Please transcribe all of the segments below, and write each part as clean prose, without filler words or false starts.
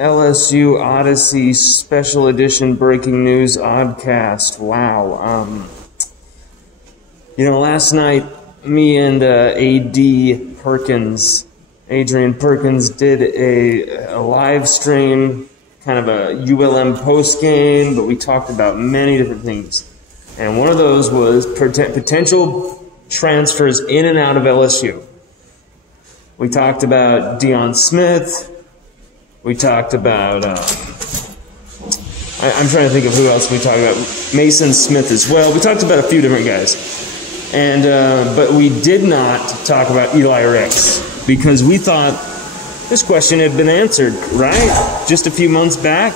LSU Odyssey Special Edition Breaking News Oddcast. Wow. Last night, me and Adrian Perkins, did a live stream, kind of a ULM post game, but we talked about many different things. And one of those was potential transfers in and out of LSU. We talked about Deion Smith. We talked about, I'm trying to think of who else we talked about. Mason Smith as well. We talked about a few different guys. And, but we did not talk about Eli Ricks because we thought this question had been answered, right? Just a few months back,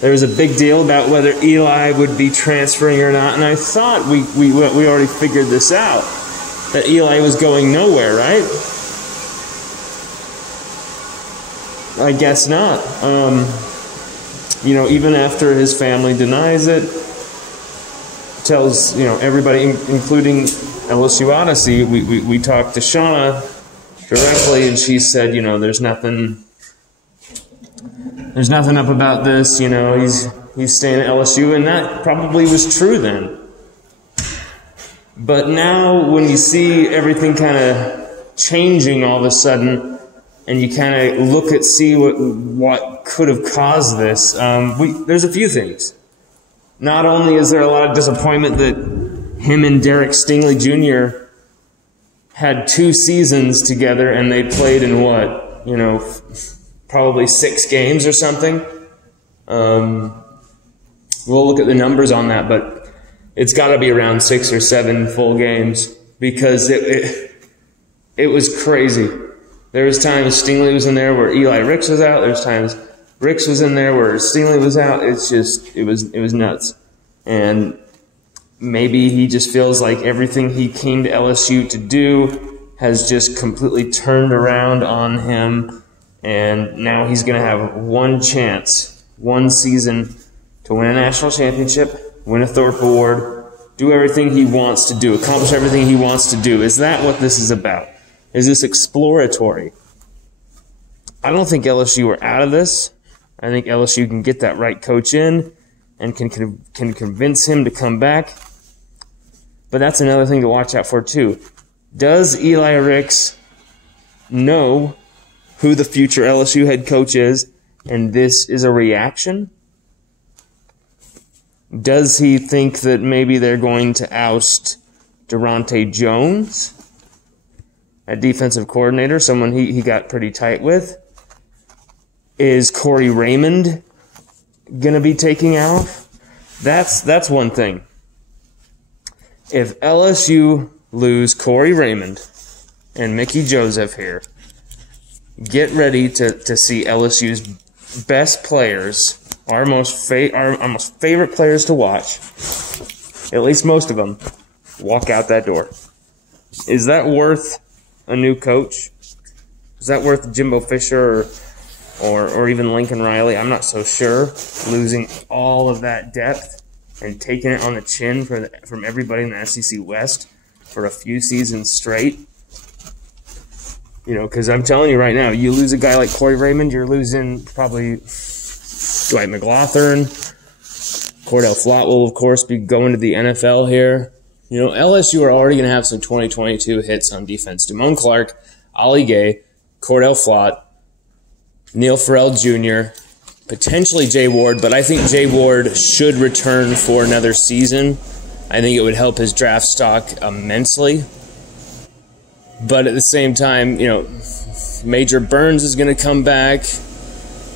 there was a big deal about whether Eli would be transferring or not. And I thought we already figured this out, that Eli was going nowhere, right? I guess not. Even after his family denies it, tells everybody, including LSU Odyssey, we talked to Shauna directly, and she said, there's nothing up about this. He's staying at LSU, and that probably was true then. But now, when you see everything kind of changing all of a sudden, and you kind of see what could have caused this, there's a few things. Not only is there a lot of disappointment that him and Derek Stingley Jr. had 2 seasons together and they played in probably 6 games or something. We'll look at the numbers on that, but it's got to be around 6 or 7 full games because it was crazy. There was times Stingley was in there where Eli Ricks was out. There's times Ricks was in there where Stingley was out. It's just, it was nuts. And maybe he just feels like everything he came to LSU to do has just completely turned around on him. And now he's going to have one chance, one season to win a national championship, win a Thorpe Award, do everything he wants to do, accomplish everything he wants to do. Is that what this is about? Is this exploratory? I don't think LSU are out of this. I think LSU can get that right coach in and can convince him to come back. But that's another thing to watch out for too. Does Eli Ricks know who the future LSU head coach is, and this is a reaction? Does he think that maybe they're going to oust Durante Jones at defensive coordinator, someone he got pretty tight with? Is Corey Raymond going to be taking off? That's one thing. If LSU lose Corey Raymond and Mickey Joseph here, get ready to see LSU's best players, our most favorite players to watch, at least most of them, walk out that door. Is that worth a new coach? Is that worth Jimbo Fisher or even Lincoln Riley? I'm not so sure. Losing all of that depth and taking it on the chin from everybody in the SEC West for a few seasons straight. Because I'm telling you right now, you lose a guy like Corey Raymond, you're losing probably Dwight McLaughlin. Cordell Flott will, of course, be going to the NFL here. LSU are already going to have some 2022 hits on defense. Damone Clark, Ollie Gay, Cordell Flott, Neil Farrell Jr., potentially Jay Ward, but I think Jay Ward should return for another season. I think it would help his draft stock immensely. But at the same time, Major Burns is going to come back.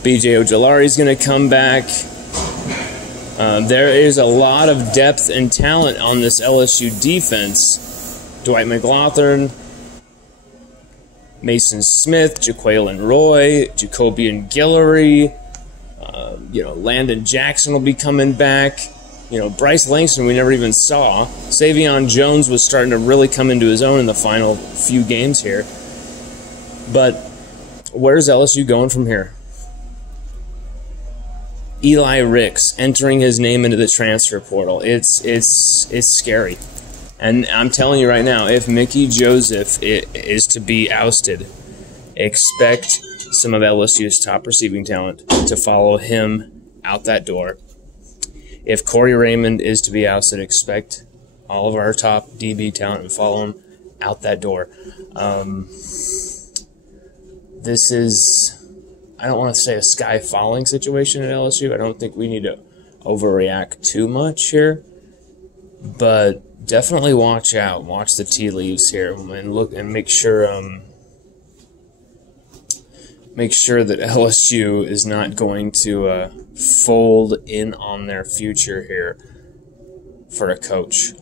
B.J. Ojolari is going to come back. There is a lot of depth and talent on this LSU defense. Dwight McLaughlin, Mason Smith, Jaquelin Roy, Jacobian Guillory, Landon Jackson will be coming back. Bryce Langston we never even saw. Savion Jones was starting to really come into his own in the final few games here. But where's LSU going from here? Eli Ricks entering his name into the transfer portal. It's scary. And I'm telling you right now, if Mickey Joseph is to be ousted, expect some of LSU's top receiving talent to follow him out that door. If Corey Raymond is to be ousted, expect all of our top DB talent to follow him out that door. This is, I don't want to say a sky falling situation at LSU. I don't think we need to overreact too much here, but definitely watch out. Watch the tea leaves here and look and make sure that LSU is not going to fold in on their future here for a coach.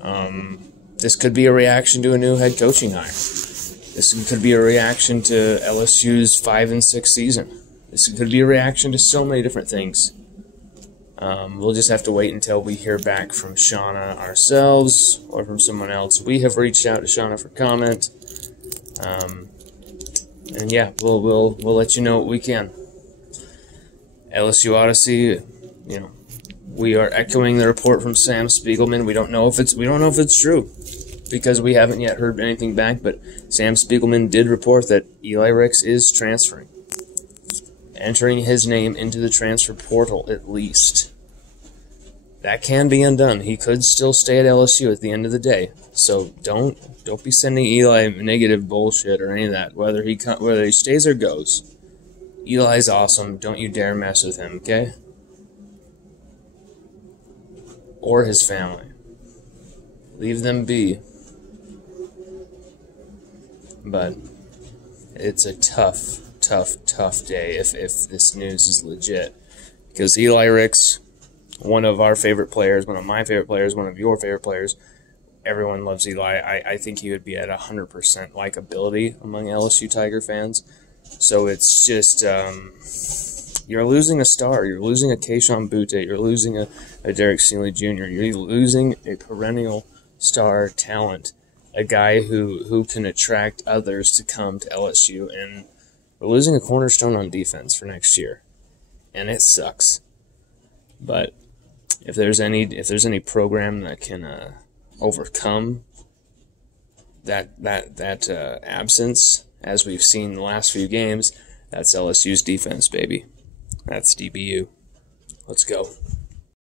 This could be a reaction to a new head coaching hire. This could be a reaction to LSU's 5-6 season. This could be a reaction to so many different things. We'll just have to wait until we hear back from Shauna ourselves or from someone else. We have reached out to Shauna for comment. And yeah, we'll let you know what we can. LSU Odyssey, we are echoing the report from Sam Spiegelman. We don't know if it's true because we haven't yet heard anything back. But Sam Spiegelman did report that Eli Ricks is transferring, entering his name into the transfer portal at least. That can be undone. He could still stay at LSU at the end of the day. So don't be sending Eli negative bullshit or any of that. Whether he stays or goes, Eli's awesome. Don't you dare mess with him, okay? Or his family. Leave them be. But it's a tough day if this news is legit. Because Eli Ricks, one of our favorite players, one of my favorite players, one of your favorite players, everyone loves Eli. I think he would be at 100% likability among LSU Tiger fans. So it's just, you're losing a star. You're losing a Keishon Butte. You're losing a Derek Seeley Jr. You're losing a perennial star talent, a guy who can attract others to come to LSU, and we're losing a cornerstone on defense for next year, and it sucks. But if there's any program that can overcome that absence, as we've seen the last few games, that's LSU's defense, baby. That's DBU. Let's go.